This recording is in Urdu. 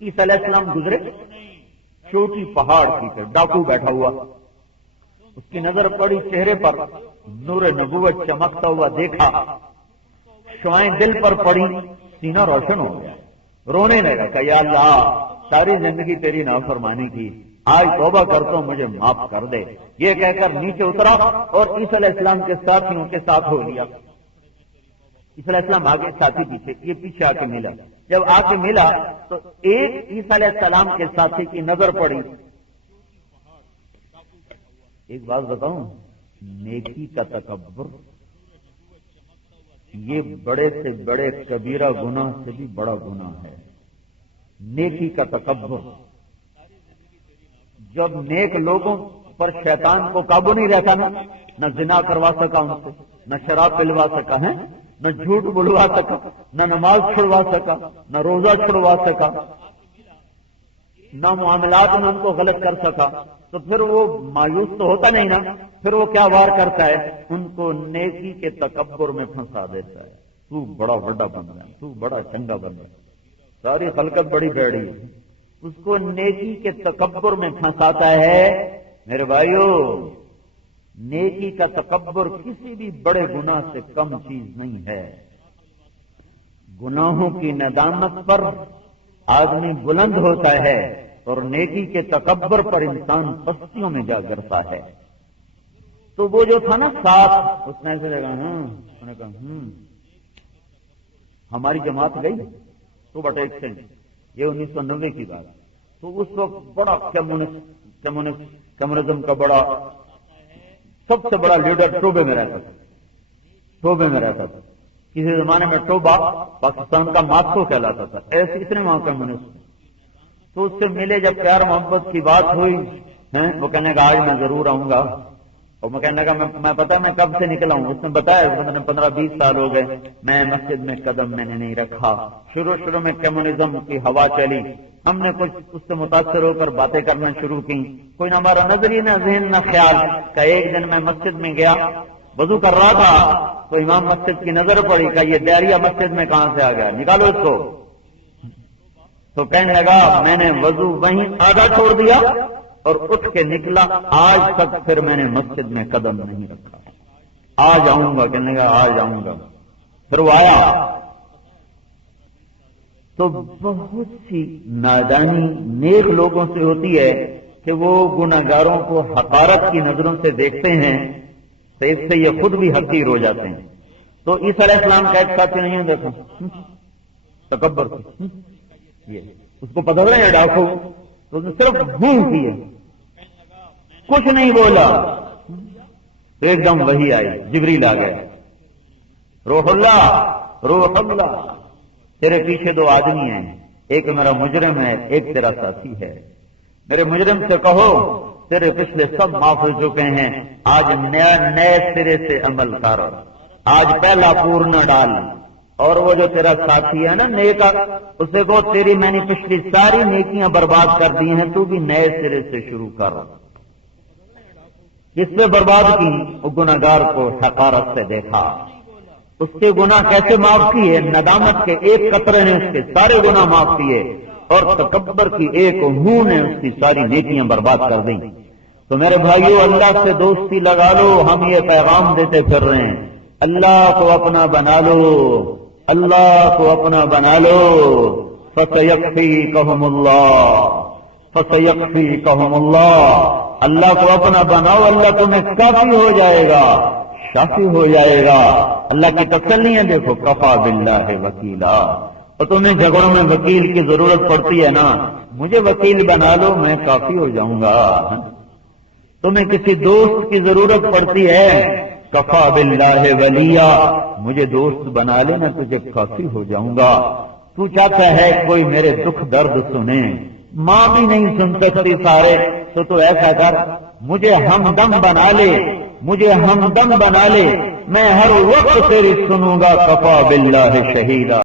عیسیٰ علیہ السلام گزرے، چوٹی پہاڑ کی پہ ڈاکو بیٹھا ہوا، اس کی نظر پڑی چہرے پر، نور نبوت چمکتا ہوا دیکھا، شعائیں دل پر پڑی، سینہ روشن ہو گیا، رونے لگا کہ یا اللہ ساری زندگی تیری نافرمانی کی، آج توبہ کرتا ہوں مجھے معاف کر دے۔ یہ کہہ کر نیچے اترا اور عیسیٰ علیہ السلام کے ساتھیوں کے ساتھ ہو لیا۔ عیسیٰ علیہ السلام آگے، ساتھی پیچھے، یہ پیچھے آ کے ملا۔ جب آ کے ملا تو ایک عیسیٰ علیہ السلام کے ساتھی کی نظر پڑی۔ ایک بات بتاؤں، نیکی کا تکبر یہ بڑے سے بڑے کبیرہ گناہ سے بھی بڑا گناہ ہے۔ نیکی کا تکبر، جب نیک لوگوں پر شیطان کو قابو نہیں رہتا نا، نہ زنا کروا سکا ان سے، نہ شراب پلوا سکا ہے، نہ جھوٹ بلوا سکا، نہ نماز چھڑوا سکا، نہ روزہ چھڑوا سکا، نہ معاملات میں ان کو غلط کر سکا، تو پھر وہ مایوس تو ہوتا نہیں نا، پھر وہ کیا وار کرتا ہے، ان کو نیکی کے تکبر میں پھنسا دیتا ہے۔ تو بڑا بڑا بن رہا ہے، تو بڑا چنگا بن رہا ہے، ساری خلقت بڑی بیڑی ہے، اس کو نیکی کے تکبر میں پھنساتا ہے۔ میرے بھائیو، نیکی کا تکبر کسی بھی بڑے گناہ سے کم چیز نہیں ہے۔ گناہوں کی ندامت پر آدمی بلند ہوتا ہے اور نیکی کے تکبر پر انسان پستیوں میں جا گرتا ہے۔ تو وہ جو تھا نا ساتھ، اس نے ایسے لگا، انہوں نے کہا ہماری جماعت گئی صبح ٹیک سے، یہ 1990 کی بات، تو اس وقت بڑا کمیونزم کا بڑا سب سے بڑا لیڈر ٹوبے میں رہتا تھا، کسی زمانے میں ٹوبا پاکستان کا ماسکو کہلاتا تھا، ایسے اتنے وہاں کمیونسٹ، تو اس سے ملے، جب پیار محبت کی بات ہوئی، وہ کہنے کا آج میں ضرور آؤں گا، اور میں کہنے کا میں پتا میں کب سے نکلا ہوں، اس نے بتایا میں نے 15-20 سال ہو گئے میں مسجد میں قدم میں نے نہیں رکھا، شروع میں کمیونزم کی ہوا چلی، ہم نے کچھ اس سے متاثر ہو کر باتیں کرنا شروع کی، کوئی نہ ہمارا نظر ہی نہ ذہن نہ خیال کہ ایک دن میں مسجد میں گیا، وضو کر رہا تھا تو امام مسجد کی نظر پڑی کہ یہ دائریہ مسجد میں کہاں سے آ گیا، نکالو اس کو، تو کہنے لگا میں نے وضو وہیں آدھا چھوڑ دیا اور اٹھ کے نکلا، آج تک پھر میں نے مسجد میں قدم نہیں رکھا، آ جاؤں گا، کہنے لگا آ جاؤں گا، پھر وہ آیا۔ تو بہت سی نادانی نیک لوگوں سے ہوتی ہے کہ وہ گناہگاروں کو حقارت کی نظروں سے دیکھتے ہیں، تو اس سے یہ خود بھی حقیر ہو جاتے ہیں۔ تو عیسیٰ علیہ السلام کا ایک ساتھی نہیں دیکھا تکبر، یہ اس کو پتہ نہیں ہے ڈاکو، تو اس نے صرف گھوم کی ہے، کچھ نہیں بولا، ایک دم وہی آئی، جبریل آ گیا، روح اللہ تیرے پیچھے 2 آدمی ہیں، ایک میرا مجرم ہے، ایک تیرا ساتھی ہے، میرے مجرم سے کہو تیرے پچھلے سب معاف ہو چکے ہیں، آج نئے سرے سے عمل کر، آج پہلا پورنا ڈال، اور وہ جو تیرا ساتھی ہے نا نیکا، اسے کہو تیری میں نے پچھلی ساری نیکیاں برباد کر دی ہیں، تو بھی نئے سرے سے شروع کر۔ جس نے برباد کی وہ گناہگار کو حقارت سے دیکھا، اس کے گناہ کیسے معاف کیے، ندامت کے ایک قطرے نے اس کے سارے گناہ معاف کیے، اور تکبر کی ایک منہ نے اس کی ساری نیکیاں برباد کر دیں۔ تو میرے بھائیو، اللہ سے دوستی لگا لو، ہم یہ پیغام دیتے پھر رہے ہیں، اللہ کو اپنا بنا لو، اللہ کو اپنا بنا لو، فَسَيَكْفِيكَهُمُ اللَّهُ، اللہ کو اپنا بناؤ، اللہ تمہیں کافی ہو جائے گا، شافی ہو جائے گا۔ اللہ کی تسلی ہے، دیکھو کفا باللہ وکیلا، اور تمہیں جھگڑوں میں وکیل کی ضرورت پڑتی ہے نا، مجھے وکیل بنا لو، میں کافی ہو جاؤں گا۔ تمہیں کسی دوست کی ضرورت پڑتی ہے، کفا باللہ ولیا، مجھے دوست بنا لینا، تجھے کافی ہو جاؤں گا۔ تو چاہتا ہے کوئی میرے دکھ درد سنے، ماں بھی نہیں سن سکتی سارے، تو ایسا کر مجھے ہمدم بنا لے، مجھے ہمدم بنا لے، میں ہر وقت تیری سنوں گا، کفا باللہ شہیدا۔